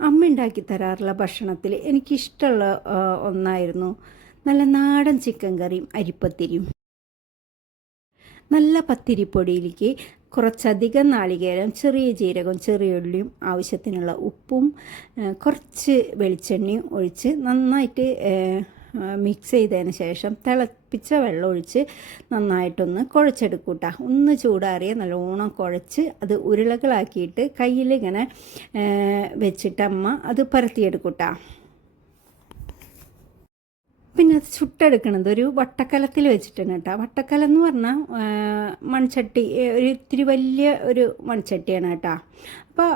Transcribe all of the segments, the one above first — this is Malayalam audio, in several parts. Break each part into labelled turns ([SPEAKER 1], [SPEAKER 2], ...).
[SPEAKER 1] അമ്മ ഉണ്ടാക്കി തരാറുള്ള ഭക്ഷണത്തിൽ എനിക്കിഷ്ടമുള്ള ഒന്നായിരുന്നു നല്ല നാടൻ ചിക്കൻ കറിയും അരിപ്പത്തിരിയും. നല്ല പത്തിരിപ്പൊടിയിലേക്ക് കുറച്ചധികം നാളികേരം ചെറിയ ജീരകവും ചെറിയ ഉള്ളിയും ആവശ്യത്തിനുള്ള ഉപ്പും കുറച്ച് വെളിച്ചെണ്ണയും ഒഴിച്ച് നന്നായിട്ട് മിക്സ് ചെയ്തതിന് ശേഷം തിളപ്പിച്ച വെള്ളം ഒഴിച്ച് നന്നായിട്ടൊന്ന് കുഴച്ചെടുക്കൂട്ട. ഒന്ന് ചൂടാറിയ നല്ലോണം കുഴച്ച് അത് ഉരുളകളാക്കിയിട്ട് കയ്യിലിങ്ങനെ വെച്ചിട്ടമ്മ അത് പരത്തിയെടുക്കൂട്ടാ. പിന്നെ അത് ചുട്ടെടുക്കണത്. ഒരു വട്ടക്കലത്തിൽ വെച്ചിട്ടാണ് കേട്ടോ. വട്ടക്കലം എന്ന് പറഞ്ഞാൽ മൺചട്ടി ഒരു ഇത്തിരി വലിയ ഒരു മൺചട്ടിയാണ് കേട്ടോ. അപ്പോൾ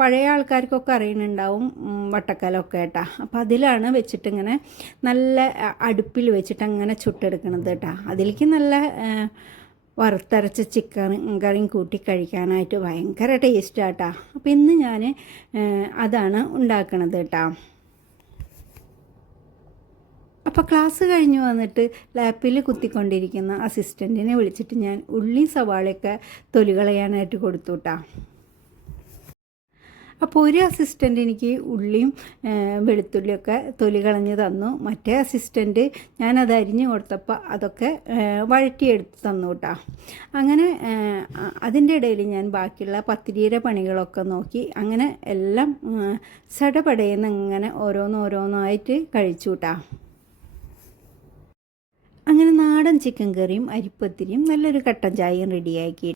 [SPEAKER 1] പഴയ ആൾക്കാർക്കൊക്കെ അറിയുന്നുണ്ടാവും വട്ടക്കലമൊക്കെ കേട്ടോ. അപ്പോൾ അതിലാണ് വെച്ചിട്ട് ഇങ്ങനെ നല്ല അടുപ്പിൽ വെച്ചിട്ട് അങ്ങനെ ചുട്ടെടുക്കണത് കേട്ടോ. അതിലേക്ക് നല്ല വറുത്തരച്ച ചിക്കൻ കറിയും കൂട്ടി കഴിക്കാനായിട്ട് ഭയങ്കര ടേസ്റ്റാട്ടാ അപ്പോൾ ഇന്ന് ഞാൻ അതാണ് ഉണ്ടാക്കണത് കേട്ടോ. അപ്പോൾ ക്ലാസ് കഴിഞ്ഞ് വന്നിട്ട് ലാപ്പിൽ കുത്തിക്കൊണ്ടിരിക്കുന്ന അസിസ്റ്റന്റിനെ വിളിച്ചിട്ട് ഞാൻ ഉള്ളി സവാളയൊക്കെ തൊലി കളയാനായിട്ട് കൊടുത്തു കേട്ടോ അപ്പോൾ ഒരു അസിസ്റ്റന്റ് എനിക്ക് ഉള്ളിയും വെളുത്തുള്ളിയൊക്കെ തൊലി കളഞ്ഞ് തന്നു. മറ്റേ അസിസ്റ്റന്റ് ഞാനത് അരിഞ്ഞു കൊടുത്തപ്പോൾ അതൊക്കെ വഴറ്റിയെടുത്ത് തന്നു കേട്ടോ അങ്ങനെ അതിന്റെ ഇടയിൽ ഞാൻ ബാക്കിയുള്ള പത്തിരിയുടെ പണികളൊക്കെ നോക്കി. അങ്ങനെ എല്ലാം സടപടയെന്ന് ഇങ്ങനെ ഓരോന്നോരോന്നായിട്ട് കഴിച്ചു കേട്ടോ നാടൻ ചിക്കൻ കറിയും അരിപ്പത്തിരിയും നല്ലൊരു കട്ടൻ ചായയും റെഡിയാക്കി